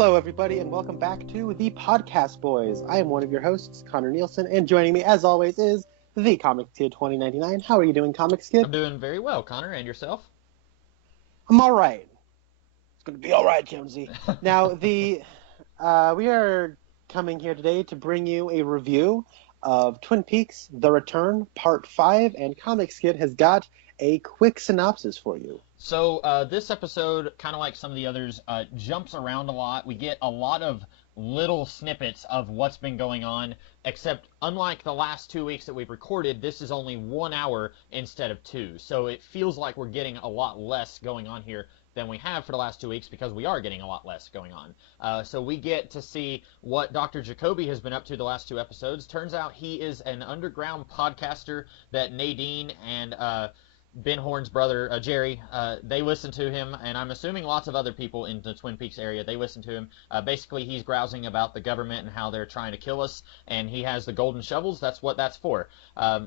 Hello, everybody, and welcome back to the Podcast Boys. I am one of your hosts, Connor Nielsen, and joining me, as always, is the Comics Kid 2099. How are you doing, Comics Kid? I'm doing very well, Connor, and yourself? I'm all right. It's going to be all right, Jonesy. Now, we are coming here today to bring you a review of Twin Peaks: The Return, Part 5, and Comics Kid has got a quick synopsis for you. So this episode, kind of like some of the others, jumps around a lot. We get a lot of little snippets of what's been going on, except unlike the last 2 weeks that we've recorded, this is only 1 hour instead of 2. So it feels like we're getting a lot less going on here than we have for the last 2 weeks because we are getting a lot less going on. So we get to see what Dr. Jacoby has been up to the last 2 episodes. Turns out he is an underground podcaster that Nadine and Ben Horn's brother, Jerry, they listen to him, and I'm assuming lots of other people in the Twin Peaks area, they listen to him. Basically, he's grousing about the government and how they're trying to kill us, and he has the golden shovels. That's what that's for.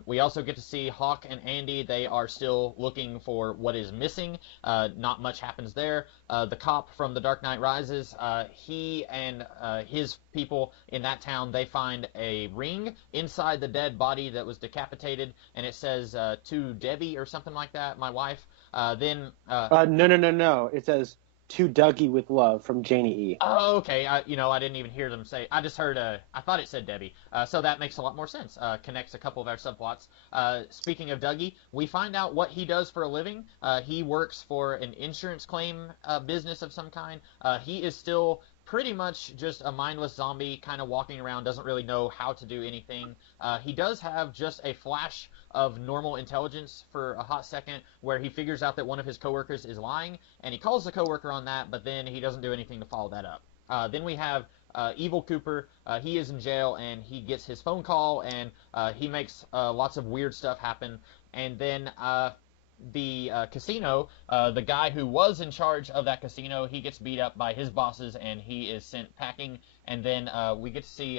We also get to see Hawk and Andy. They are still looking for what is missing. Not much happens there. The cop from The Dark Knight Rises, he and his people in that town, they find a ring inside the dead body that was decapitated, and it says to Debbie or something like that, my wife. No. It says to Dougie with love from Janie E. Oh, okay. I didn't even hear them say. I just heard. I thought it said Debbie. So that makes a lot more sense. Connects a couple of our subplots. Speaking of Dougie, we find out what he does for a living. He works for an insurance claim business of some kind. He is still pretty much just a mindless zombie, kind of walking around, doesn't really know how to do anything. He does have just a flash of normal intelligence for a hot second where he figures out that one of his coworkers is lying, and he calls the coworker on that, but then he doesn't do anything to follow that up. Then we have Evil Cooper. He is in jail, and he gets his phone call, and he makes lots of weird stuff happen. And then the casino, the guy who was in charge of that casino, he gets beat up by his bosses, and he is sent packing. And then we get to see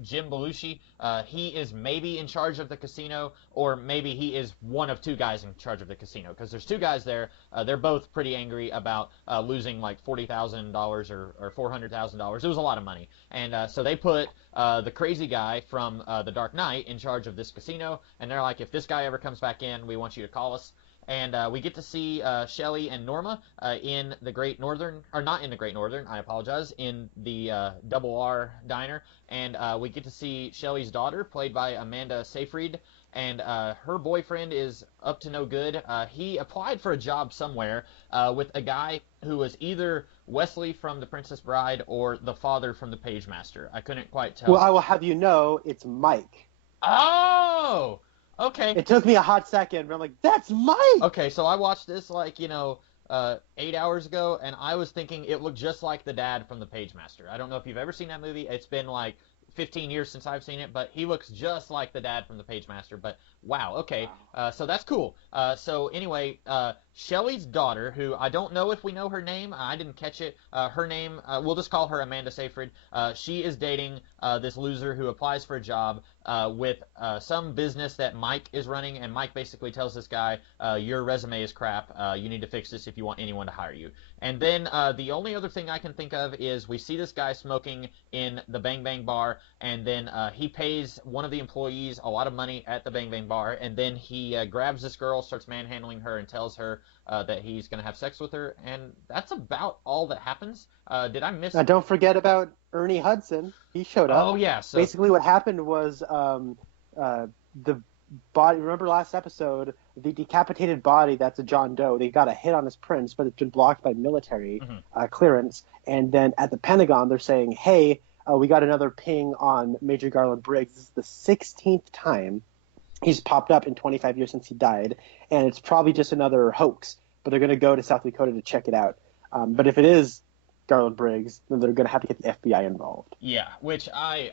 Jim Belushi. He is maybe in charge of the casino, or maybe he is one of 2 guys in charge of the casino, because there's 2 guys there. They're both pretty angry about losing like $40,000 or $400,000. It was a lot of money. And so they put the crazy guy from The Dark Knight in charge of this casino, and they're like, if this guy ever comes back in, we want you to call us. And we get to see Shelley and Norma in the Great Northern, or not in the Great Northern, I apologize, in the Double R Diner. And we get to see Shelley's daughter, played by Amanda Seyfried, and her boyfriend is up to no good. He applied for a job somewhere with a guy who was either Wesley from The Princess Bride or the father from The Page Master. I couldn't quite tell. Well, I will have you know, it's Mike. Oh! Okay. It took me a hot second, but I'm like, that's Mike! Okay, so I watched this, 8 hours ago, and I was thinking it looked just like the dad from The Page Master. I don't know if you've ever seen that movie. It's been, 15 years since I've seen it, but he looks just like the dad from The Page Master. But, wow, okay. So that's cool. So, anyway, Shelley's daughter, who I don't know if we know her name. I didn't catch it. Her name, we'll just call her Amanda Seyfried. She is dating this loser who applies for a job with some business that Mike is running, and Mike basically tells this guy, your resume is crap. You need to fix this if you want anyone to hire you. And then the only other thing I can think of is we see this guy smoking in the Bang Bang Bar, and then he pays one of the employees a lot of money at the Bang Bang Bar, and then he grabs this girl, starts manhandling her, and tells her that he's going to have sex with her, and that's about all that happens. Did I miss... Now, don't forget about Ernie Hudson. He showed up. Oh, yeah. So... Basically what happened was the body... Remember last episode, the decapitated body, that's a John Doe. They got a hit on his prints, but it's been blocked by military clearance. And then at the Pentagon, they're saying, hey, we got another ping on Major Garland Briggs. This is the 16th time he's popped up in 25 years since he died, and it's probably just another hoax, but they're going to go to South Dakota to check it out. But if it is Garland Briggs, then they're going to have to get the FBI involved. Yeah, which I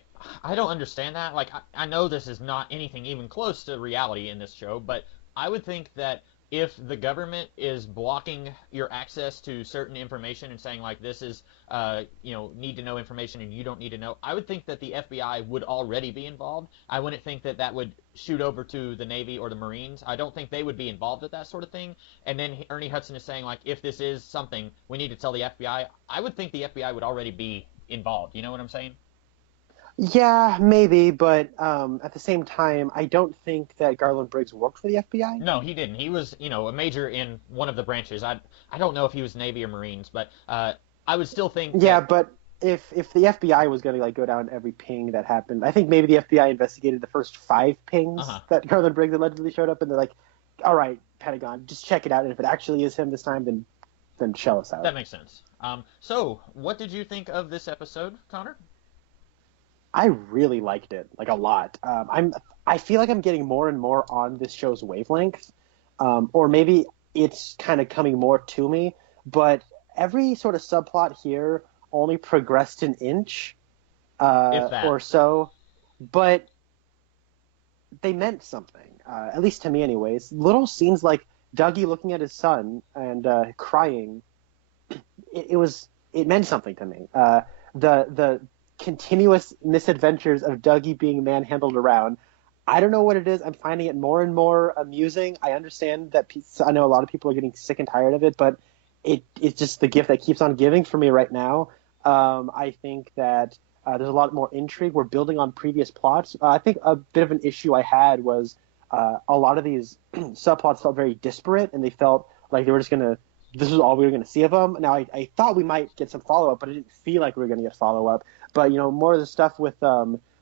don't understand that. I know this is not anything even close to reality in this show, but I would think that if the government is blocking your access to certain information and saying like this is need to know information and you don't need to know, I would think that the FBI would already be involved. I wouldn't think that that would shoot over to the Navy or the Marines. I don't think they would be involved with that sort of thing. And then Ernie Hudson is saying like if this is something we need to tell the FBI, I would think the FBI would already be involved. You know what I'm saying? Yeah, maybe, but at the same time, I don't think that Garland Briggs worked for the FBI. No, he didn't. He was, a major in one of the branches. I don't know if he was Navy or Marines, but I would still think. Yeah, but if the FBI was going to like go down every ping that happened, I think maybe the FBI investigated the first 5 pings that Garland Briggs allegedly showed up, and they're like, "All right, Pentagon, just check it out, and if it actually is him this time, then shell us out." That makes sense. So what did you think of this episode, Connor? I really liked it, like a lot. I feel like I'm getting more and more on this show's wavelength, or maybe it's kind of coming more to me. But every sort of subplot here only progressed an inch, or so. But they meant something, at least to me, anyways. Little scenes like Dougie looking at his son and crying. It meant something to me. The continuous misadventures of Dougie being manhandled around. I don't know what it is. I'm finding it more and more amusing. I understand that I know a lot of people are getting sick and tired of it, but it's just the gift that keeps on giving for me right now. I think that there's a lot more intrigue. We're building on previous plots. I think a bit of an issue I had was a lot of these subplots felt very disparate, and they felt like they were just going to this was all we were going to see of them. Now, I thought we might get some follow-up, but I didn't feel like we were going to get follow-up. But, more of the stuff with,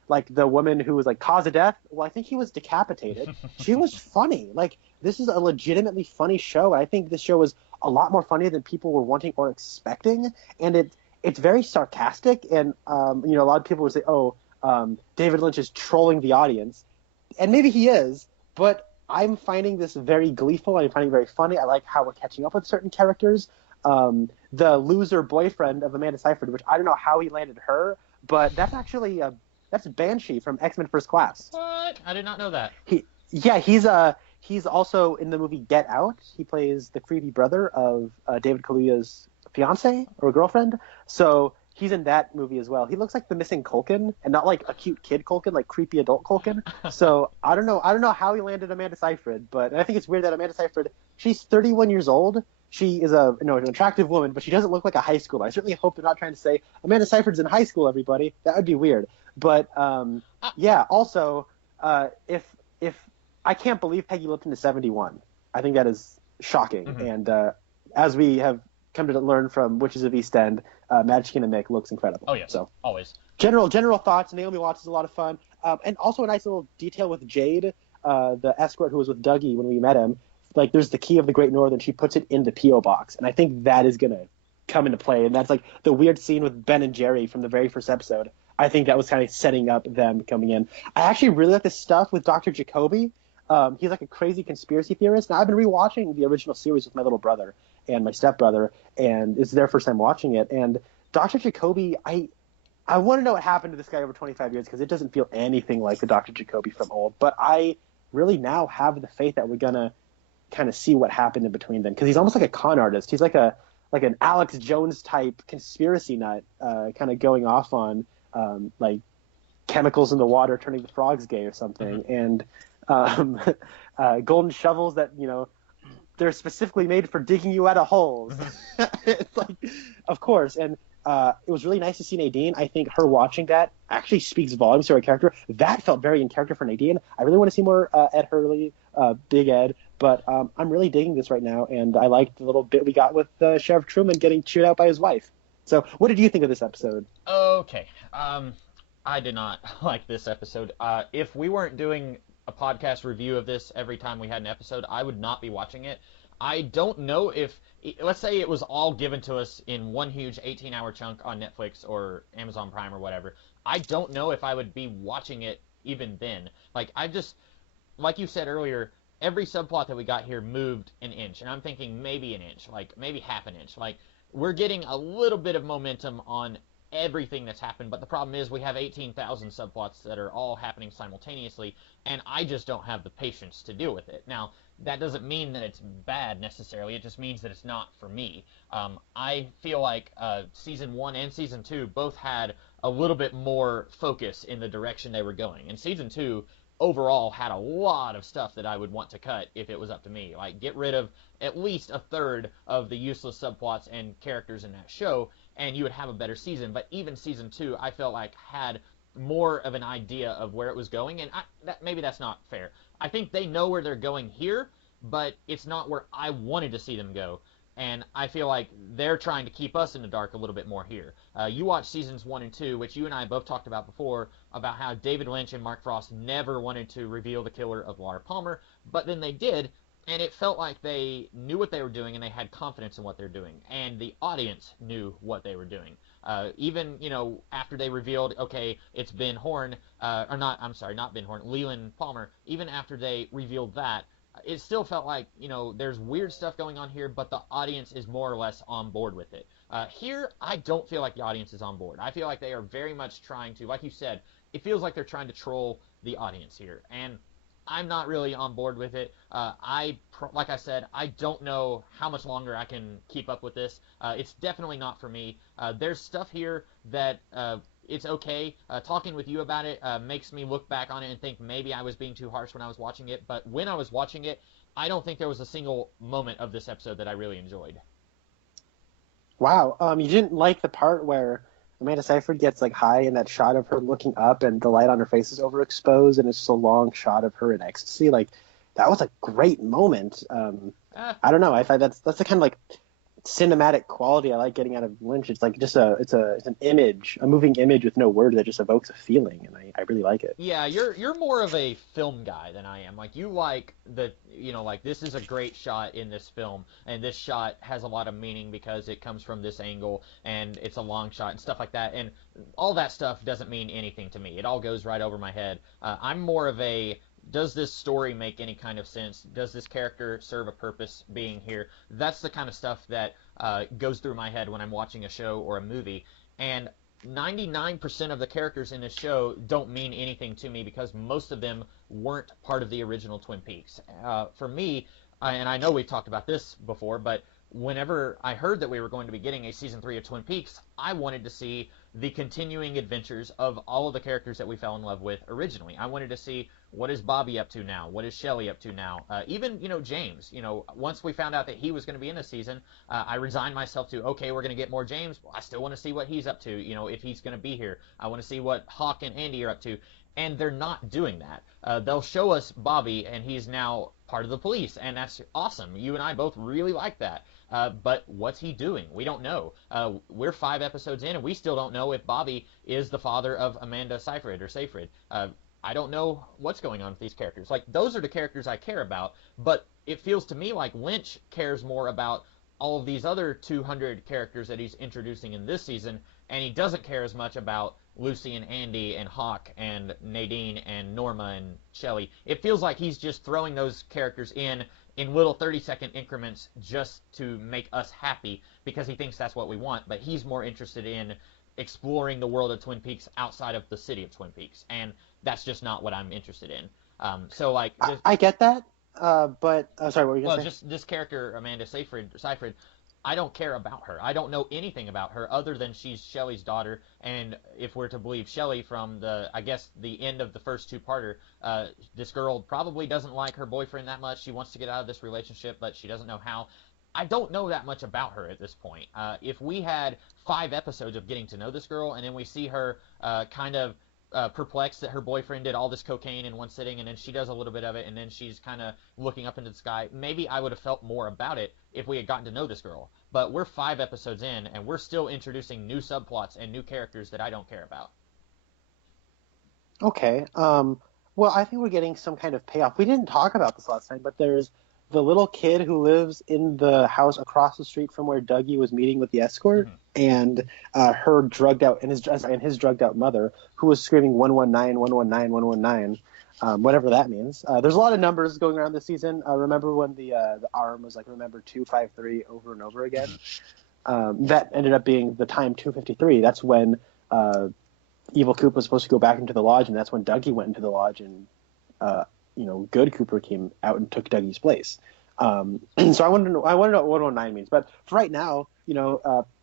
like, the woman who was, like, cause of death, well, I think he was decapitated. She was funny. Like, this is a legitimately funny show, and I think this show was a lot more funny than people were wanting or expecting. And it's very sarcastic, and, a lot of people would say, David Lynch is trolling the audience. And maybe he is, but I'm finding this very gleeful. I'm finding it very funny. I like how we're catching up with certain characters. The loser boyfriend of Amanda Seyfried, which I don't know how he landed her, but that's actually that's Banshee from X-Men First Class. What? I did not know that. He's also in the movie Get Out. He plays the creepy brother of David Kaluuya's fiance or girlfriend. So he's in that movie as well. He looks like the missing Culkin, and not like a cute kid Culkin, like creepy adult Culkin. So I don't know how he landed Amanda Seyfried, but I think it's weird that Amanda Seyfried, she's 31 years old. She is an attractive woman, but she doesn't look like a high schooler. I certainly hope they're not trying to say Amanda Seyfried's in high school, everybody. That would be weird. But yeah, also if I can't believe Peggy Lipton is 71. I think that is shocking. Mm-hmm. And as we have come to learn from Witches of East End, Magic and Mick looks incredible. Oh, yeah. So always. General thoughts. Naomi Watts is a lot of fun. And also a nice little detail with Jade, the escort who was with Dougie when we met him. Like, there's the key of the Great Northern. She puts it in the P.O. box. And I think that is going to come into play. And that's like the weird scene with Ben and Jerry from the very first episode. I think that was kind of setting up them coming in. I actually really like the stuff with Dr. Jacoby. He's like a crazy conspiracy theorist. Now, I've been rewatching the original series with my little brother and my stepbrother, and it's their first time watching it. And Dr. Jacoby, I want to know what happened to this guy over 25 years, because it doesn't feel anything like the Dr. Jacoby from old. But I really now have the faith that we're going to kind of see what happened in between them, because he's almost like a con artist. He's like an Alex Jones type conspiracy nut, kind of going off on like chemicals in the water turning the frogs gay or something. Mm-hmm. And golden shovels that they're specifically made for digging you out of holes. It's like, of course. And it was really nice to see Nadine. I think her watching that actually speaks volumes to her character. That felt very in character for Nadine. I really want to see more Ed Hurley, Big Ed, but I'm really digging this right now, and I liked the little bit we got with Sheriff Truman getting chewed out by his wife. So what did you think of this episode? Okay. I did not like this episode. If we weren't doing a podcast review of this every time we had an episode, I would not be watching it. I don't know if, let's say it was all given to us in one huge 18-hour chunk on Netflix or Amazon Prime or whatever. I don't know if I would be watching it even then. Like you said earlier, every subplot that we got here moved an inch, and I'm thinking maybe an inch, like maybe half an inch. Like, we're getting a little bit of momentum on everything that's happened, but the problem is we have 18,000 subplots that are all happening simultaneously, and I just don't have the patience to deal with it. Now, that doesn't mean that it's bad necessarily. It just means that it's not for me. I feel like season 1 and season 2 both had a little bit more focus in the direction they were going. And season 2 overall had a lot of stuff that I would want to cut if it was up to me. Like, get rid of at least a third of the useless subplots and characters in that show, and you would have a better season. But even season 2, I felt like had more of an idea of where it was going, and maybe that's not fair. I think they know where they're going here, but it's not where I wanted to see them go. And I feel like they're trying to keep us in the dark a little bit more here. You watch seasons 1 and 2, which you and I both talked about before, about how David Lynch and Mark Frost never wanted to reveal the killer of Laura Palmer, but then they did, and it felt like they knew what they were doing and they had confidence in what they're doing, and the audience knew what they were doing. Even, after they revealed, okay, it's Ben Horn, not Ben Horn, Leland Palmer, even after they revealed that, it still felt like, there's weird stuff going on here, but the audience is more or less on board with it. Here, I don't feel like the audience is on board. I feel like they are very much trying to, like you said, it feels like they're trying to troll the audience here, and I'm not really on board with it. Like I said, I don't know how much longer I can keep up with this. It's definitely not for me. There's stuff here that it's okay. Talking with you about it makes me look back on it and think maybe I was being too harsh when I was watching it. But when I was watching it, I don't think there was a single moment of this episode that I really enjoyed. Wow. You didn't like the part where Amanda Seyfried gets like high in that shot of her looking up and the light on her face is overexposed and it's just a long shot of her in ecstasy. Like, that was a great moment. I don't know. I find that's the kind of like cinematic quality I like getting out of Lynch. It's like just it's an image, a moving image with no word that just evokes a feeling, and I really like it. Yeah, you're more of a film guy than I am. Like, you like like, this is a great shot in this film, and this shot has a lot of meaning because it comes from this angle and it's a long shot and stuff like that. And all that stuff doesn't mean anything to me. It all goes right over my head. I'm more of a, does this story make any kind of sense? Does this character serve a purpose being here? That's the kind of stuff that goes through my head when I'm watching a show or a movie. And 99% of the characters in this show don't mean anything to me because most of them weren't part of the original Twin Peaks. For me, and I know we've talked about this before, but whenever I heard that we were going to be getting a season 3 of Twin Peaks, I wanted to see the continuing adventures of all of the characters that we fell in love with originally. I wanted to see, what is Bobby up to now? What is Shelley up to now? Even, James. Once we found out that he was going to be in this season, I resigned myself to, okay, we're going to get more James. Well, I still want to see what he's up to, if he's going to be here. I want to see what Hawk and Andy are up to. And they're not doing that. They'll show us Bobby, and he's now part of the police, and that's awesome. You and I both really like that. But what's he doing? We don't know. We're 5 episodes in, and we still don't know if Bobby is the father of Amanda Seyfried or Seyfried. I don't know what's going on with these characters. Like, those are the characters I care about, but it feels to me like Lynch cares more about all of these other 200 characters that he's introducing in this season, and he doesn't care as much about Lucy and Andy and Hawk and Nadine and Norma and Shelley. It feels like he's just throwing those characters in little 30-second increments just to make us happy because he thinks that's what we want, but he's more interested in exploring the world of Twin Peaks outside of the city of Twin Peaks, and that's just not what I'm interested in. I get that, but sorry, what were you going to say? Just this character, Amanda Seyfried, I don't care about her. I don't know anything about her other than she's Shelley's daughter, and if we're to believe Shelley from the end of the first 2-parter, this girl probably doesn't like her boyfriend that much. She wants to get out of this relationship, but she doesn't know how. I don't know that much about her at this point. If we had 5 episodes of getting to know this girl, and then we see her kind of perplexed that her boyfriend did all this cocaine in one sitting, and then she does a little bit of it, and then she's kind of looking up into the sky, maybe I would have felt more about it if we had gotten to know this girl. But we're 5 episodes in, and we're still introducing new subplots and new characters that I don't care about. Okay. Well, I think we're getting some kind of payoff. We didn't talk about this last time, but there's the little kid who lives in the house across the street from where Dougie was meeting with the escort, and her drugged out and his drugged out mother, who was screaming 119, 119, 119, whatever that means. There's a lot of numbers going around this season. Remember when the arm was like, remember 253 over and over again? That ended up being the time 253. That's when Evil Coop was supposed to go back into the lodge, and that's when Dougie went into the lodge and good Cooper came out and took Dougie's place. So I want to know what 109 means. But for right now,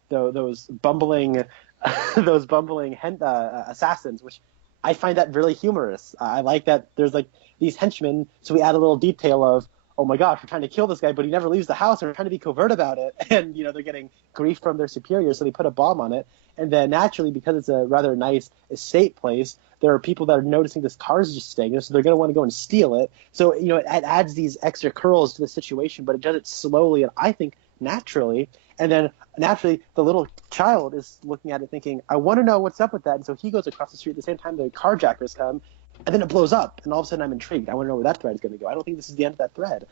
those bumbling assassins, which I find that really humorous. I like that there's like these henchmen, so we add a little detail of, oh my gosh, we're trying to kill this guy, but he never leaves the house, and we're trying to be covert about it. And, they're getting grief from their superiors, so they put a bomb on it. And then naturally, because it's a rather nice estate place, there are people that are noticing this car's just staying there, so they're going to want to go and steal it. So, it adds these extra curls to the situation, but it does it slowly and I think naturally. And then naturally, the little child is looking at it thinking, I want to know what's up with that. And so he goes across the street at the same time the carjackers come, and then it blows up. And all of a sudden I'm intrigued. I want to know where that thread is going to go. I don't think this is the end of that thread.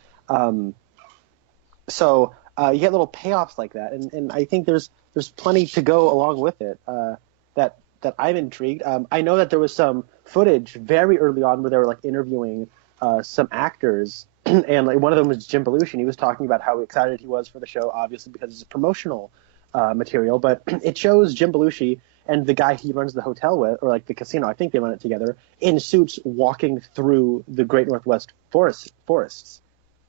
So you get little payoffs like that. And I think there's plenty to go along with it that I'm intrigued. I know that there was some footage very early on where they were like interviewing some actors. And like one of them was Jim Belushi, and he was talking about how excited he was for the show, obviously because it's promotional material. But it shows Jim Belushi and the guy he runs the hotel with, or like the casino, I think they run it together, in suits walking through the Great Northwest forests.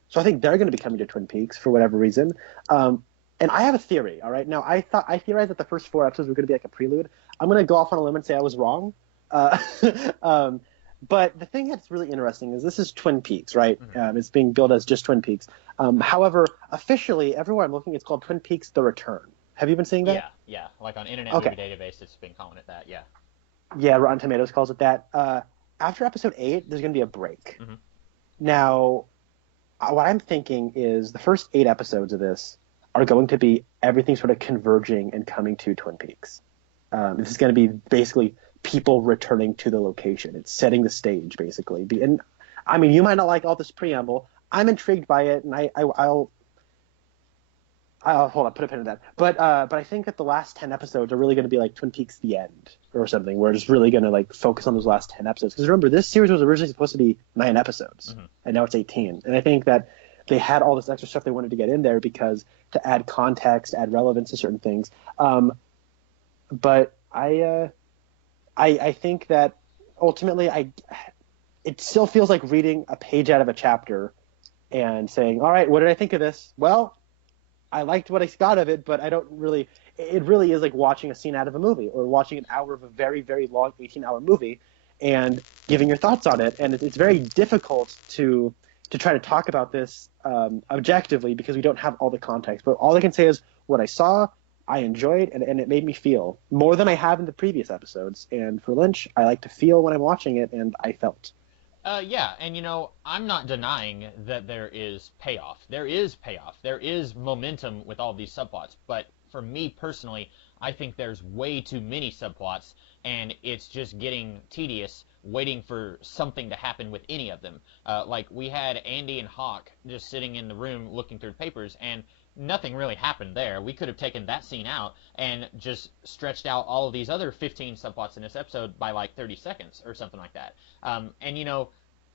So I think they're going to be coming to Twin Peaks for whatever reason. And I have a theory. All right, now I theorized that the first 4 episodes were going to be like a prelude. I'm going to go off on a limb and say I was wrong. But the thing that's really interesting is this is Twin Peaks, right? Mm-hmm. It's being billed as just Twin Peaks. However, officially, everywhere I'm looking, it's called Twin Peaks: The Return. Have you been seeing that? Yeah. Like on Internet Movie Database, it's been calling it that, yeah. Yeah, Rotten Tomatoes calls it that. After episode 8, there's going to be a break. Mm-hmm. Now, what I'm thinking is the first 8 episodes of this are going to be everything sort of converging and coming to Twin Peaks. This is going to be basically people returning to the location. It's setting the stage, basically. And I mean, you might not like all this preamble. I'm intrigued by it, and I'll hold on, put a pin in that. But I think that the last 10 episodes are really going to be like Twin Peaks: The End or something, where it's really going to like focus on those last 10 episodes. Because remember, this series was originally supposed to be 9 episodes, mm-hmm. and now it's 18. And I think that they had all this extra stuff they wanted to get in there because to add context, add relevance to certain things. But I think that ultimately it still feels like reading a page out of a chapter and saying, all right, what did I think of this? Well, I liked what I got of it, but I don't really – it really is like watching a scene out of a movie or watching an hour of a very, very long 18-hour movie and giving your thoughts on it. And it's very difficult to try to talk about this objectively because we don't have all the context. But all I can say is what I saw – I enjoyed, and it made me feel more than I have in the previous episodes. And for Lynch, I like to feel when I'm watching it, and I felt. Yeah, and I'm not denying that there is payoff. There is payoff. There is momentum with all these subplots. But for me personally, I think there's way too many subplots, and it's just getting tedious waiting for something to happen with any of them. Like we had Andy and Hawk just sitting in the room looking through papers, and nothing really happened there. We could have taken that scene out and just stretched out all of these other 15 subplots in this episode by like 30 seconds or something like that. And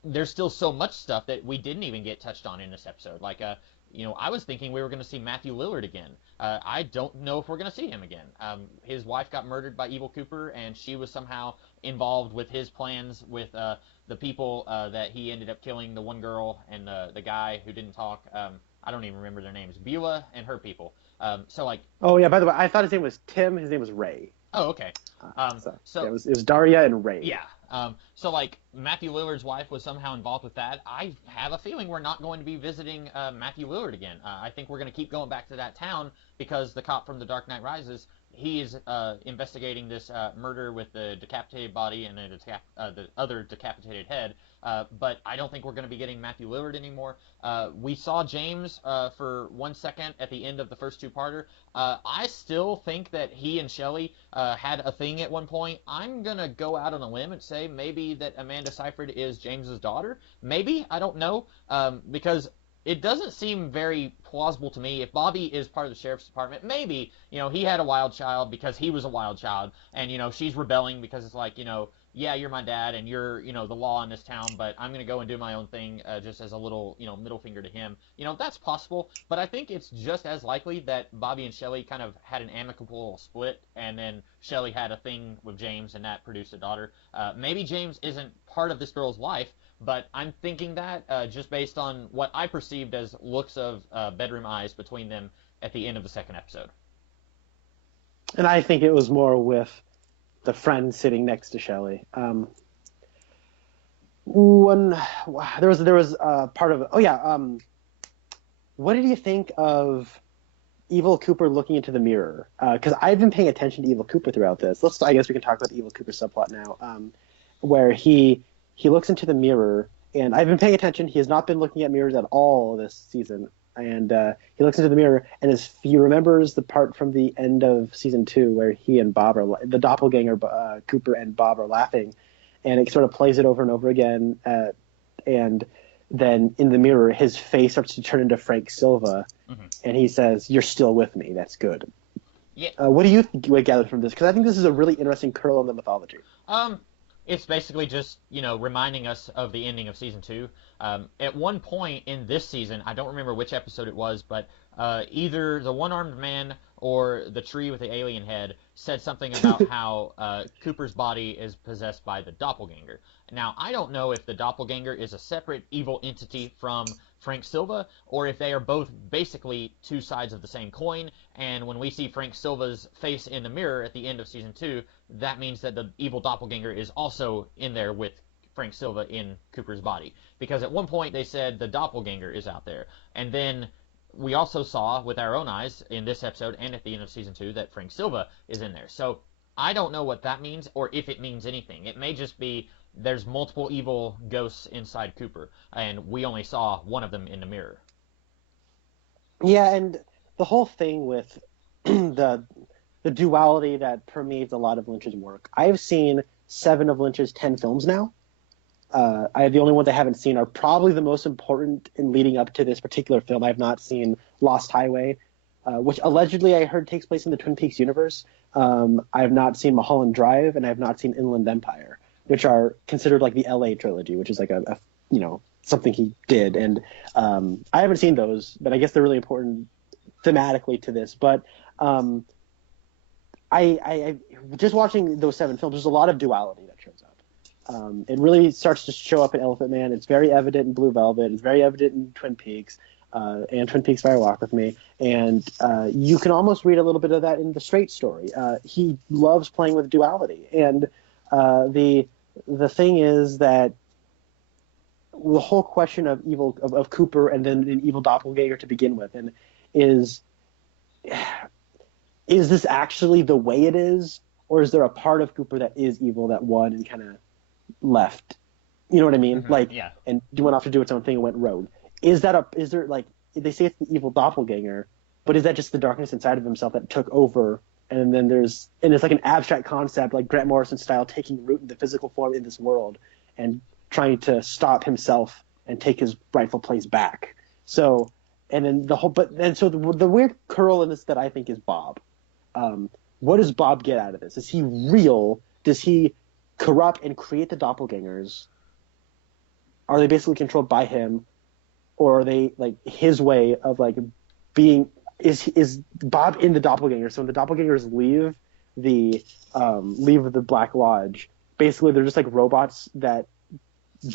there's still so much stuff that we didn't even get touched on in this episode. Like, I was thinking we were going to see Matthew Lillard again. I don't know if we're going to see him again. His wife got murdered by Evil Cooper, and she was somehow involved with his plans with the people that he ended up killing, the one girl and the guy who didn't talk. I don't even remember their names. Beulah and her people. Oh yeah. By the way, I thought his name was Tim. His name was Ray. Oh, okay. So it was Daria and Ray. Yeah. So Matthew Lillard's wife was somehow involved with that. I have a feeling we're not going to be visiting Matthew Lillard again. I think we're going to keep going back to that town because the cop from The Dark Knight Rises, he is investigating this murder with the decapitated body and the other decapitated head. But I don't think we're going to be getting Matthew Lillard anymore. We saw James for 1 second at the end of the first two-parter. I still think that he and Shelley had a thing at one point. I'm going to go out on a limb and say maybe that Amanda Seyfried is James's daughter. Maybe. I don't know. Because it doesn't seem very plausible to me. If Bobby is part of the sheriff's department, maybe, he had a wild child because he was a wild child. And, she's rebelling because it's like, yeah, you're my dad and you're, the law in this town, but I'm going to go and do my own thing just as a little, middle finger to him. That's possible, but I think it's just as likely that Bobby and Shelley kind of had an amicable split, and then Shelley had a thing with James, and that produced a daughter. Maybe James isn't part of this girl's life, but I'm thinking that just based on what I perceived as looks of bedroom eyes between them at the end of the second episode. And I think it was more with the friend sitting next to Shelley. When there was part of it. Oh yeah. What did you think of Evil Cooper looking into the mirror? Because I've been paying attention to Evil Cooper throughout this. I guess we can talk about the Evil Cooper subplot now, where he looks into the mirror, and I've been paying attention. He has not been looking at mirrors at all this season, and he looks into the mirror, and he remembers the part from the end of season 2 where he and Bob the doppelganger Cooper and Bob are laughing, and it sort of plays it over and over again, and then in the mirror, his face starts to turn into Frank Silva, and he says, "You're still with me. That's good." Yeah. What do you gather from this? Because I think this is a really interesting curl in the mythology. It's basically just, reminding us of the ending of season 2. At one point in this season, I don't remember which episode it was, but either the one-armed man or the tree with the alien head said something about how Cooper's body is possessed by the doppelganger. Now, I don't know if the doppelganger is a separate evil entity from Frank Silva, or if they are both basically two sides of the same coin, and when we see Frank Silva's face in the mirror at the end of season 2, that means that the evil doppelganger is also in there with Frank Silva in Cooper's body. Because at one point they said the doppelganger is out there, and then we also saw with our own eyes in this episode and at the end of season 2 that Frank Silva is in there. So I don't know what that means, or if it means anything. It may just be there's multiple evil ghosts inside Cooper, and we only saw one of them in the mirror. Yeah, and the whole thing with the duality that permeates a lot of Lynch's work. I've seen 7 of Lynch's 10 films now. The only ones I haven't seen are probably the most important in leading up to this particular film. I've not seen Lost Highway, which allegedly I heard takes place in the Twin Peaks universe. I have not seen Mulholland Drive, and I have not seen Inland Empire, which are considered like the LA trilogy, which is like a something he did. And I haven't seen those, but I guess they're really important thematically to this. But I just watching those 7 films, there's a lot of duality that shows up. It really starts to show up in Elephant Man. It's very evident in Blue Velvet. It's very evident in Twin Peaks and Twin Peaks Fire Walk with Me. And you can almost read a little bit of that in the Straight story. He loves playing with duality. And the thing is that the whole question of of Cooper and then an evil doppelganger to begin with, and is this actually the way it is, or is there a part of Cooper that is evil that won and kind of left? You know what I mean? Mm-hmm, yeah. And went off to do its own thing and went rogue. Is there like, they say it's the evil doppelganger, but is that just the darkness inside of himself that took over? And then it's like an abstract concept, like Grant Morrison style, taking root in the physical form in this world and trying to stop himself and take his rightful place back. So, and then the weird curl in this that I think is Bob. What does Bob get out of this? Is he real? Does he corrupt and create the doppelgangers? Are they basically controlled by him, or are they like his way of like being? Is Bob in the doppelganger? So when the doppelgangers leave the Black Lodge, basically they're just like robots that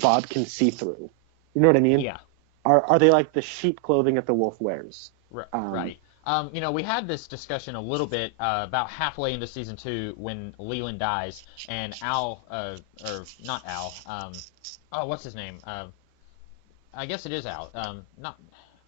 Bob can see through. You know what I mean? Yeah. Are they like the sheep clothing that the wolf wears? Right. We had this discussion a little bit about halfway into season 2 when Leland dies, and Al, or not Al, what's his name? I guess it is Al.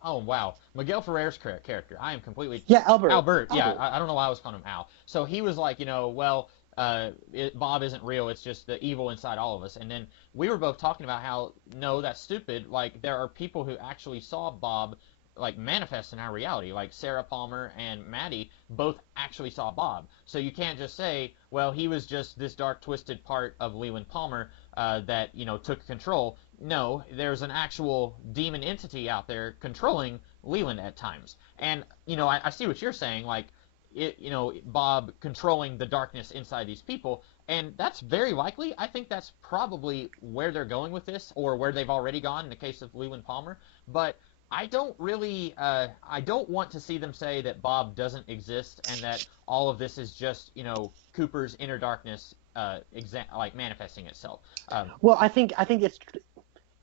Oh, wow. Miguel Ferrer's character. I am completely... Yeah, Albert. Albert, yeah. I don't know why I was calling him Al. So he was like, Bob isn't real. It's just the evil inside all of us. And then we were both talking about how, no, that's stupid. Like, there are people who actually saw Bob, like, manifest in our reality. Like, Sarah Palmer and Maddie both actually saw Bob. So you can't just say, well, he was just this dark, twisted part of Leland Palmer that, took control. No, there's an actual demon entity out there controlling Leland at times. And, I see what you're saying, like, Bob controlling the darkness inside these people, and that's very likely. I think that's probably where they're going with this, or where they've already gone in the case of Leland Palmer. But I don't really, I don't want to see them say that Bob doesn't exist and that all of this is just, Cooper's inner darkness, manifesting itself. Well, I think it's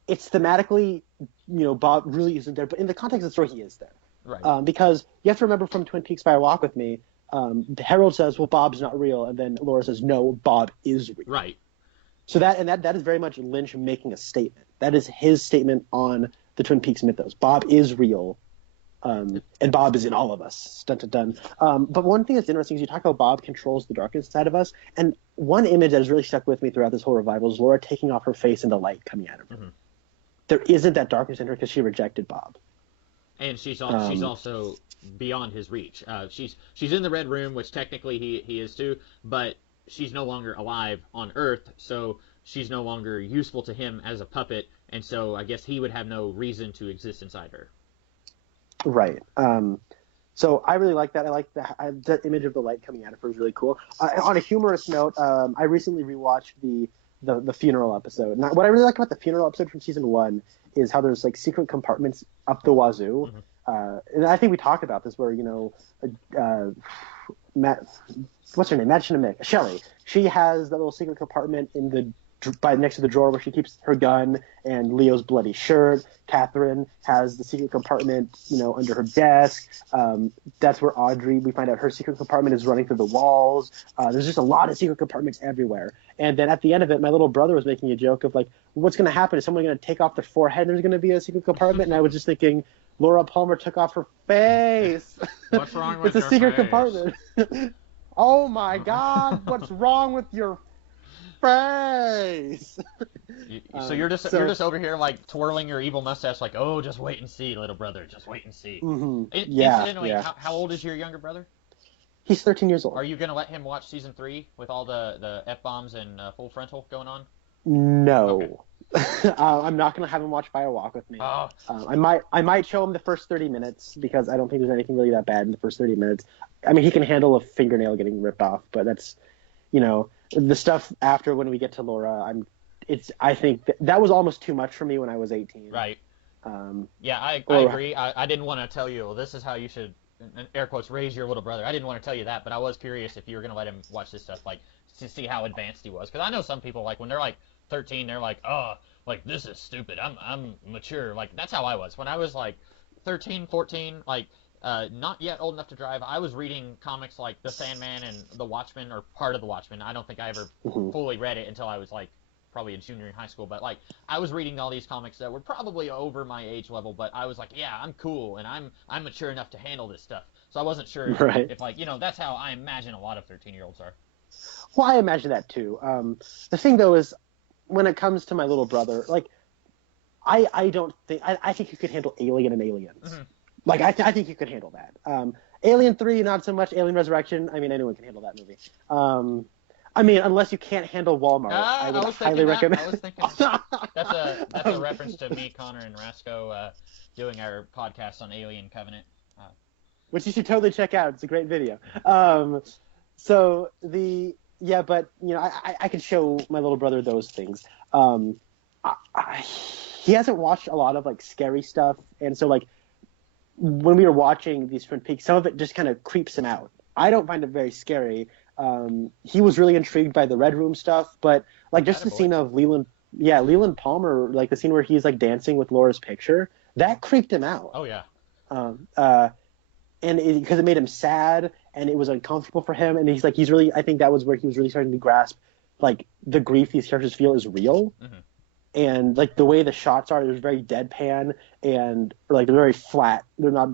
it's thematically, Bob really isn't there, but in the context of the story, he is there. Right. Because you have to remember from Twin Peaks Fire Walk with Me, Harold says, well, Bob's not real, and then Laura says, no, Bob is real. Right. So that is very much Lynch making a statement. That is his statement on the Twin Peaks mythos. Bob is real, and Bob is in all of us. Dun, dun, dun. But one thing that's interesting is you talk about Bob controls the darkness inside of us, and one image that has really stuck with me throughout this whole revival is Laura taking off her face and the light coming out of her. Mm-hmm. There isn't that darkness in her because she rejected Bob. And she's also beyond his reach. She's in the Red Room, which technically he is too, but she's no longer alive on Earth, so she's no longer useful to him as a puppet, and so I guess he would have no reason to exist inside her. Right. So I really like that. I like that image of the light coming out of her is really cool. On a humorous note, I recently rewatched the funeral episode. Now, what I really like about the funeral episode from season 1 is how there's like secret compartments up the wazoo. Mm-hmm. And I think we talked about this where, what's her name? Shelley. She has that little secret compartment next to the drawer where she keeps her gun and Leo's bloody shirt. Catherine has the secret compartment, under her desk. That's where Audrey, we find out her secret compartment is running through the walls. There's just a lot of secret compartments everywhere. And then at the end of it, my little brother was making a joke of like, what's going to happen? Is someone going to take off their forehead and there's going to be a secret compartment? And I was just thinking, Laura Palmer took off her face. What's wrong with it's a secret compartment. Oh my God, what's wrong with your face? So you're just over here like twirling your evil mustache, like, oh, just wait and see, little brother, just wait and see. Mm-hmm. Incidentally, how old is your younger brother? He's 13 years old. Are you gonna let him watch season 3 with all the F-bombs and full frontal going on? No. Okay. I'm not gonna have him watch Fire Walk with Me. Oh. I might show him the first 30 minutes because I don't think there's anything really that bad in the first 30 minutes. I mean, he can handle a fingernail getting ripped off, but that's, the stuff after when we get to Laura, I think that was almost too much for me when I was 18. Right. Yeah, I agree. I didn't want to tell you, well, this is how you should, in air quotes, raise your little brother. I didn't want to tell you that, but I was curious if you were going to let him watch this stuff, like, to see how advanced he was. Because I know some people, like, when they're, like, 13, they're like, oh, like, this is stupid. I'm mature. Like, that's how I was. When I was, like, 13, 14, like, not yet old enough to drive, I was reading comics like The Sandman and The Watchmen, or part of The Watchmen. I don't think I ever fully read it until I was, like, probably a junior in high school. But, like, I was reading all these comics that were probably over my age level, but I was like, yeah, I'm cool, and I'm mature enough to handle this stuff. So I wasn't sure if like, that's how I imagine a lot of 13-year-olds are. Well, I imagine that, too. The thing, though, is when it comes to my little brother, like, I don't think – I think you could handle Alien and Aliens. Mm-hmm. Like, I think you could handle that. Alien 3, not so much. Alien Resurrection, I mean, anyone can handle that movie. I mean, unless you can't handle Walmart, I would highly recommend. I was thinking that's a reference to me, Connor, and Rasco doing our podcast on Alien Covenant. Which you should totally check out. It's a great video. But, I could show my little brother those things. He hasn't watched a lot of, like, scary stuff, and so, like, when we were watching these Twin Peaks, some of it just kind of creeps him out. I don't find it very scary. He was really intrigued by the Red Room stuff, but like just the scene of Leland Palmer, like the scene where he's like dancing with Laura's picture, that creeped him out. Oh yeah. And because it made him sad and it was uncomfortable for him, and I think that was where he was really starting to grasp like the grief these characters feel is real. Mm-hmm. And like the way the shots are, they're very deadpan and like they're very flat. They're not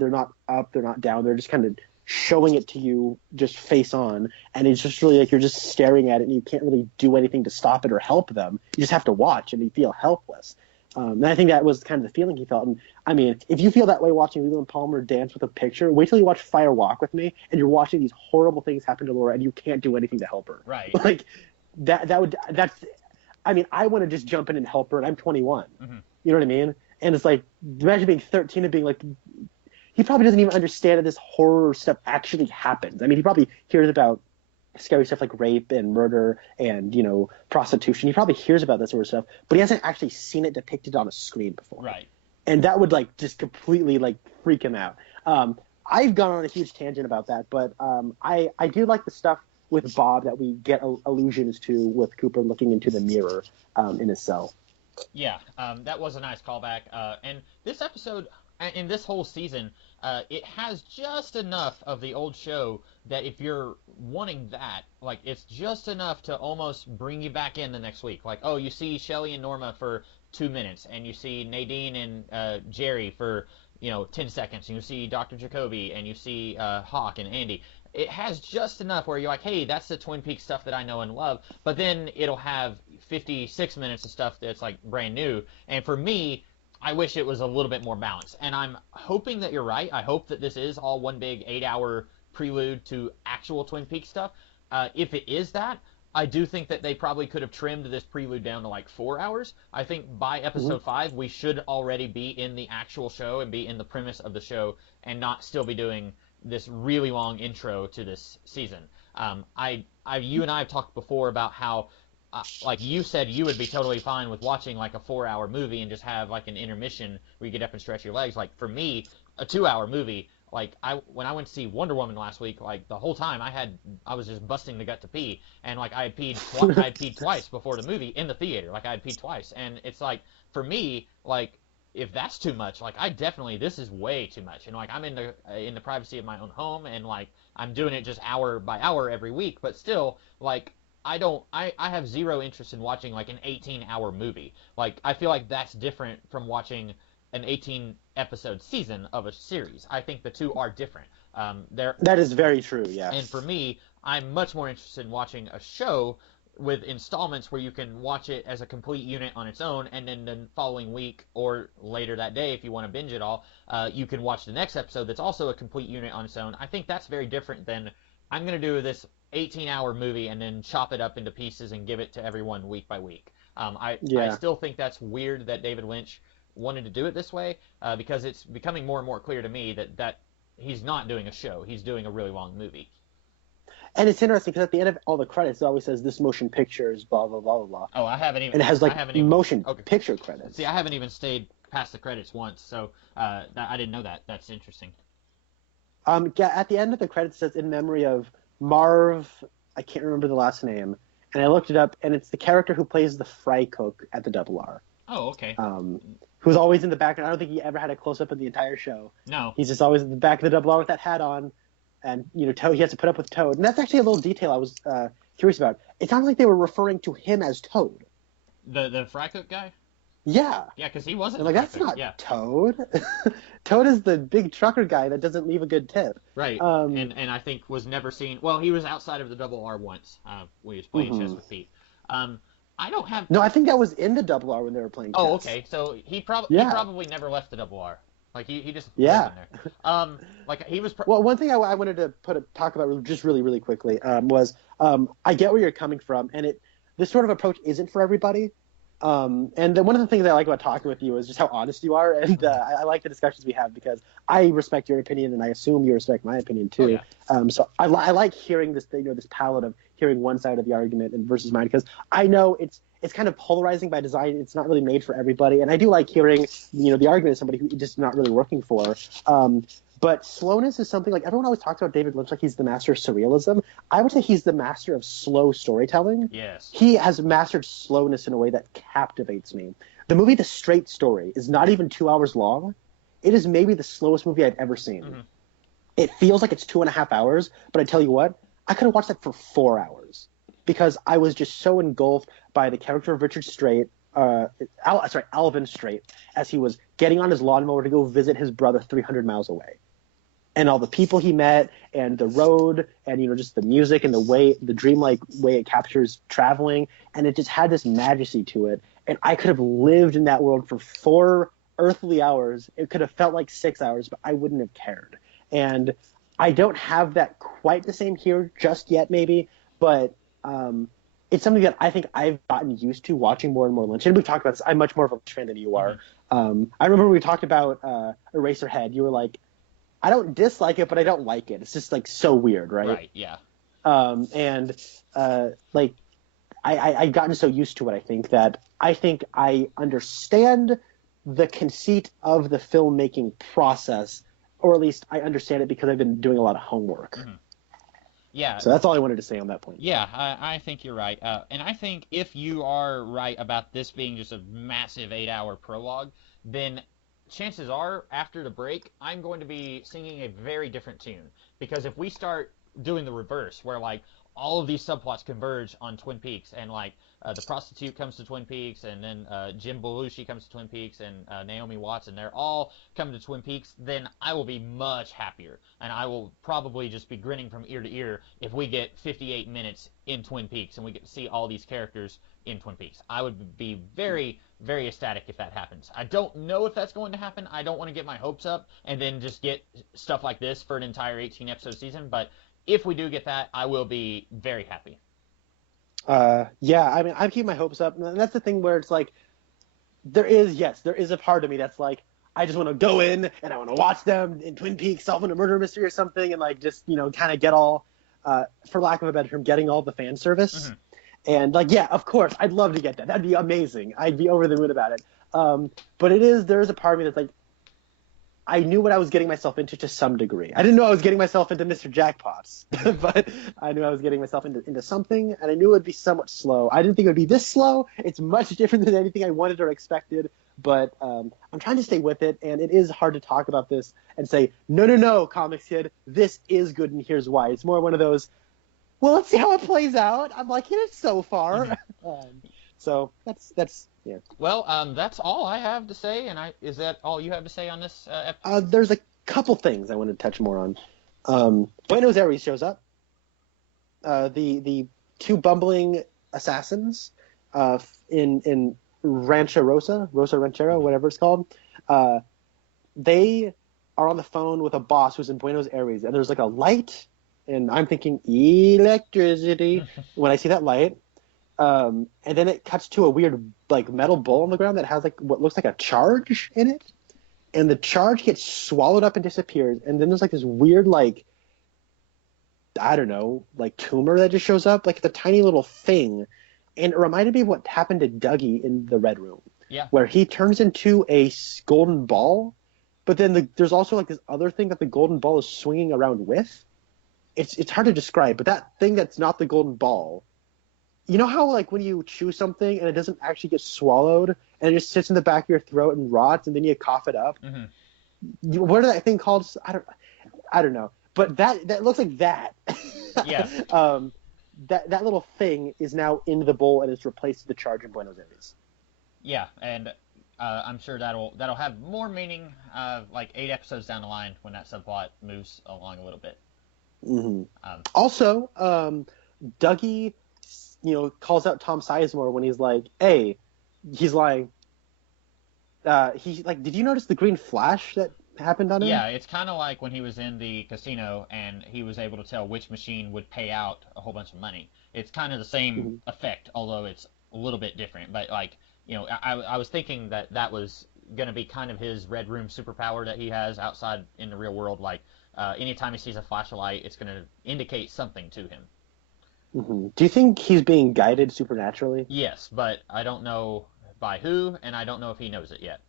up, they're not down. They're just kind of showing it to you just face on, and it's just really like you're just staring at it and you can't really do anything to stop it or help them. You just have to watch and you feel helpless. And I think that was kind of the feeling he felt. And I mean, if you feel that way watching Leland Palmer dance with a picture, wait till you watch Fire Walk with Me and you're watching these horrible things happen to Laura and you can't do anything to help her. Right. Like I mean, I want to just jump in and help her, and I'm 21. Mm-hmm. You know what I mean? And it's like, imagine being 13 and being like, he probably doesn't even understand that this horror stuff actually happens. I mean, he probably hears about scary stuff like rape and murder and, prostitution. He probably hears about that sort of stuff, but he hasn't actually seen it depicted on a screen before. Right. And that would, like, just completely, like, freak him out. I've gone on a huge tangent about that, but I do like the stuff with Bob that we get allusions to with Cooper looking into the mirror in his cell. Yeah, that was a nice callback. And this episode, in this whole season, it has just enough of the old show that if you're wanting that, like, it's just enough to almost bring you back in the next week. Like, oh, you see Shelly and Norma for 2 minutes, and you see Nadine and Jerry for 10 seconds, and you see Dr. Jacoby, and you see Hawk and Andy. It has just enough where you're like, hey, that's the Twin Peaks stuff that I know and love, but then it'll have 56 minutes of stuff that's like brand new. And for me, I wish it was a little bit more balanced. And I'm hoping that you're right. I hope that this is all one big 8-hour prelude to actual Twin Peaks stuff. If it is that, I do think that they probably could have trimmed this prelude down to like 4 hours. I think by episode 5, we should already be in the actual show and be in the premise of the show and not still be doing this really long intro to this season. You and I have talked before about how, like you said, you would be totally fine with watching like a 4-hour movie and just have like an intermission where you get up and stretch your legs. Like for me, a 2-hour movie, like when I went to see Wonder Woman last week, like the whole time I was just busting the gut to pee, and like I had peed twice before the movie in the theater. Like I had peed twice, and it's like for me, like if that's too much, like this is way too much. And like I'm in the privacy of my own home, and like I'm doing it just hour by hour every week, but still, like I have zero interest in watching like an 18-hour movie. Like I feel like that's different from watching an 18 episode season of a series. I think the two are different. That is very true, yeah. And for me, I'm much more interested in watching a show with installments where you can watch it as a complete unit on its own, and then the following week or later that day, if you want to binge it all, you can watch the next episode that's also a complete unit on its own. I think that's very different than I'm going to do this 18-hour movie and then chop it up into pieces and give it to everyone week by week. I still think that's weird that David Lynch wanted to do it this way, because it's becoming more and more clear to me that he's not doing a show. He's doing a really long movie. And it's interesting because at the end of all the credits, it always says this motion picture is blah, blah, blah, blah, blah. Oh, I haven't even... And it has like motion picture credits. See, I haven't even stayed past the credits once, so I didn't know that. That's interesting. At the end of the credits, it says in memory of Marv, I can't remember the last name, and I looked it up, and it's the character who plays the fry cook at the Double R. Oh, okay. Who's always in the background. I don't think he ever had a close-up in the entire show. No. He's just always in the back of the Double R with that hat on. And, Toad, he has to put up with Toad. And that's actually a little detail I was curious about. It sounds like they were referring to him as Toad. The fry cook guy? Yeah. Yeah, because he wasn't. Like, that's not Toad. Toad is the big trucker guy that doesn't leave a good tip. Right. And I think was never seen. Well, he was outside of the Double R once when he was playing chess with Pete. I don't have. No, I think that was in the Double R when they were playing chess. Oh, okay. So he probably never left the Double R. Like he just lived in there. Like he was. Well, one thing I wanted to talk about just really, really quickly was I get where you're coming from, and this sort of approach isn't for everybody. And then one of the things I like about talking with you is just how honest you are, and I like the discussions we have because I respect your opinion, and I assume you respect my opinion too. Oh, yeah. So I like hearing this, this palette of hearing one side of the argument and versus mine, because I know it's kind of polarizing by design. It's not really made for everybody, and I do like hearing the argument of somebody who just not really working for. But slowness is something like everyone always talks about David Lynch like he's the master of surrealism. I would say he's the master of slow storytelling. Yes. He has mastered slowness in a way that captivates me. The movie The Straight Story is not even 2 hours long. It is maybe the slowest movie I've ever seen. Mm-hmm. It feels like it's 2.5 hours, but I tell you what, I could have watched that for 4 hours because I was just so engulfed by the character of Richard Straight, Alvin Straight, as he was getting on his lawnmower to go visit his brother 300 miles away. And all the people he met, and the road, and just the music and the dreamlike way it captures traveling, and it just had this majesty to it. And I could have lived in that world for 4 earthly hours. It could have felt like 6 hours, but I wouldn't have cared. And I don't have that quite the same here just yet, maybe, but it's something that I think I've gotten used to watching more and more Lynch. And we've talked about this. I'm much more of a Lynch fan than you are. Mm-hmm. I remember when we talked about Eraserhead. You were like, I don't dislike it, but I don't like it. It's just like so weird, right? Right, yeah. Like I've gotten so used to it, I think I understand the conceit of the filmmaking process, or at least I understand it because I've been doing a lot of homework. Mm-hmm. Yeah. So that's all I wanted to say on that point. Yeah, I think you're right. And I think if you are right about this being just a massive 8-hour prologue, then chances are after the break, I'm going to be singing a very different tune. Because if we start doing the reverse, where like all of these subplots converge on Twin Peaks, and like the prostitute comes to Twin Peaks, and then Jim Belushi comes to Twin Peaks, and Naomi Watts, and they're all coming to Twin Peaks, then I will be much happier, and I will probably just be grinning from ear to ear if we get 58 minutes in Twin Peaks and we get to see all these characters in Twin Peaks. I would be very, very ecstatic if that happens. I don't know if that's going to happen. I don't want to get my hopes up and then just get stuff like this for an entire 18-episode season, but if we do get that, I will be very happy. Yeah, I mean, I'm keeping my hopes up, and that's the thing where it's like, there is a part of me that's like, I just want to go in and I want to watch them in Twin Peaks solving a murder mystery or something, and like just kind of get all, for lack of a better term, getting all the fan service. Mm-hmm. And like, yeah, of course, I'd love to get that. That'd be amazing. I'd be over the moon about it. But there is a part of me that's like, I knew what I was getting myself into to some degree. I didn't know I was getting myself into Mr. Jackpots, but I knew I was getting myself into something, and I knew it would be somewhat slow. I didn't think it would be this slow. It's much different than anything I wanted or expected, but I'm trying to stay with it, and it is hard to talk about this and say, no, Comics Kid, this is good, and here's why. It's more one of those, well, let's see how it plays out. I'm liking it so far. So that's yeah. Well, that's all I have to say, and is that all you have to say on this episode? There's a couple things I want to touch more on. Buenos Aires shows up. The two bumbling assassins in Rancho Rosa Ranchero, whatever it's called. They are on the phone with a boss who's in Buenos Aires, and there's like a light, and I'm thinking electricity when I see that light. And then it cuts to a weird like metal bowl on the ground that has like what looks like a charge in it, and the charge gets swallowed up and disappears. And then there's like this weird like, I don't know, like tumor that just shows up, like it's a tiny little thing, and it reminded me of what happened to Dougie in the Red Room, where he turns into a golden ball, but then there's also like this other thing that the golden ball is swinging around with. It's hard to describe, but that thing that's not the golden ball. You know how, like, when you chew something and it doesn't actually get swallowed and it just sits in the back of your throat and rots and then you cough it up? Mm-hmm. What is that thing called? I don't know. But that looks like that. Yeah. That little thing is now in the bowl and it's replaced the charge in Buenos Aires. Yeah, and I'm sure that'll have more meaning like 8 episodes down the line when that subplot moves along a little bit. Mm-hmm. Also, Dougie calls out Tom Sizemore when he's like, hey, he's lying. Did you notice the green flash that happened on him? Yeah, it's kind of like when he was in the casino and he was able to tell which machine would pay out a whole bunch of money. It's kind of the same effect, although it's a little bit different. But like, I was thinking that was going to be kind of his Red Room superpower that he has outside in the real world. Like, anytime he sees a flashlight, it's going to indicate something to him. Mm-hmm. Do you think he's being guided supernaturally? Yes, but I don't know by who, and I don't know if he knows it yet.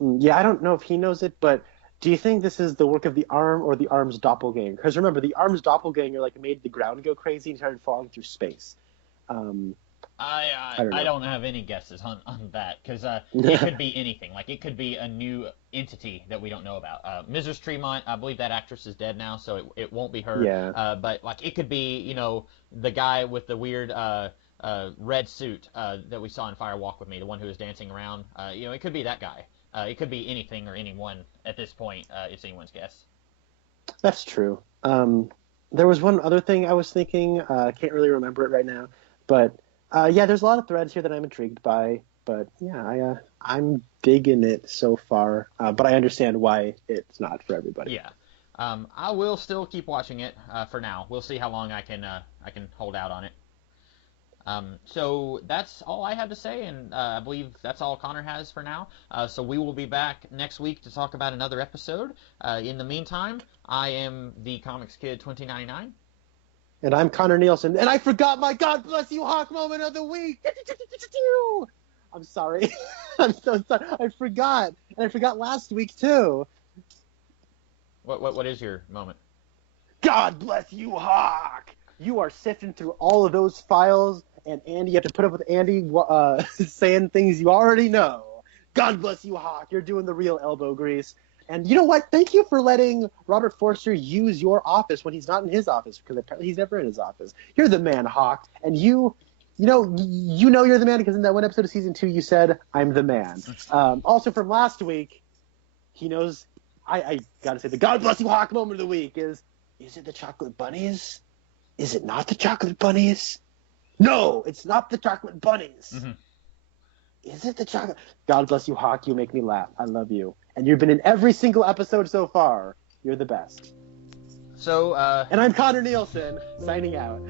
Yeah, I don't know if he knows it, but do you think this is the work of the Arm or the Arm's doppelganger? Because remember, the Arm's doppelganger like made the ground go crazy and started falling through space. I don't have any guesses on that, because it could be anything. Like, it could be a new entity that we don't know about. Mrs. Tremont, I believe that actress is dead now, so it won't be her. Yeah. But like, it could be, the guy with the weird red suit that we saw in Fire Walk with Me, the one who was dancing around. It could be that guy. It could be anything or anyone at this point. It's anyone's guess. That's true. There was one other thing I was thinking. I can't really remember it right now, but there's a lot of threads here that I'm intrigued by. But yeah, I'm digging it so far. But I understand why it's not for everybody. Yeah. I will still keep watching it for now. We'll see how long I can hold out on it. So that's all I have to say, and I believe that's all Connor has for now. So we will be back next week to talk about another episode. In the meantime, I am the Comics Kid 2099. And I'm Connor Nielsen, and I forgot my God Bless You Hawk moment of the week. I'm sorry. I'm so sorry. I forgot, and I forgot last week too. What is your moment? God bless you, Hawk. You are sifting through all of those files, and Andy, you have to put up with Andy saying things you already know. God bless you, Hawk. You're doing the real elbow grease. And you know what? Thank you for letting Robert Forster use your office when he's not in his office, because apparently he's never in his office. You're the man, Hawk. And you know you're the man, because in that one episode of season 2 you said, I'm the man. Also from last week, he knows, I gotta say, the God bless you, Hawk moment of the week is it the chocolate bunnies? Is it not the chocolate bunnies? No, it's not the chocolate bunnies. Mm-hmm. Is it the chocolate? God bless you, Hawk. You make me laugh. I love you. And you've been in every single episode so far. You're the best. So, and I'm Connor Nielsen, signing out.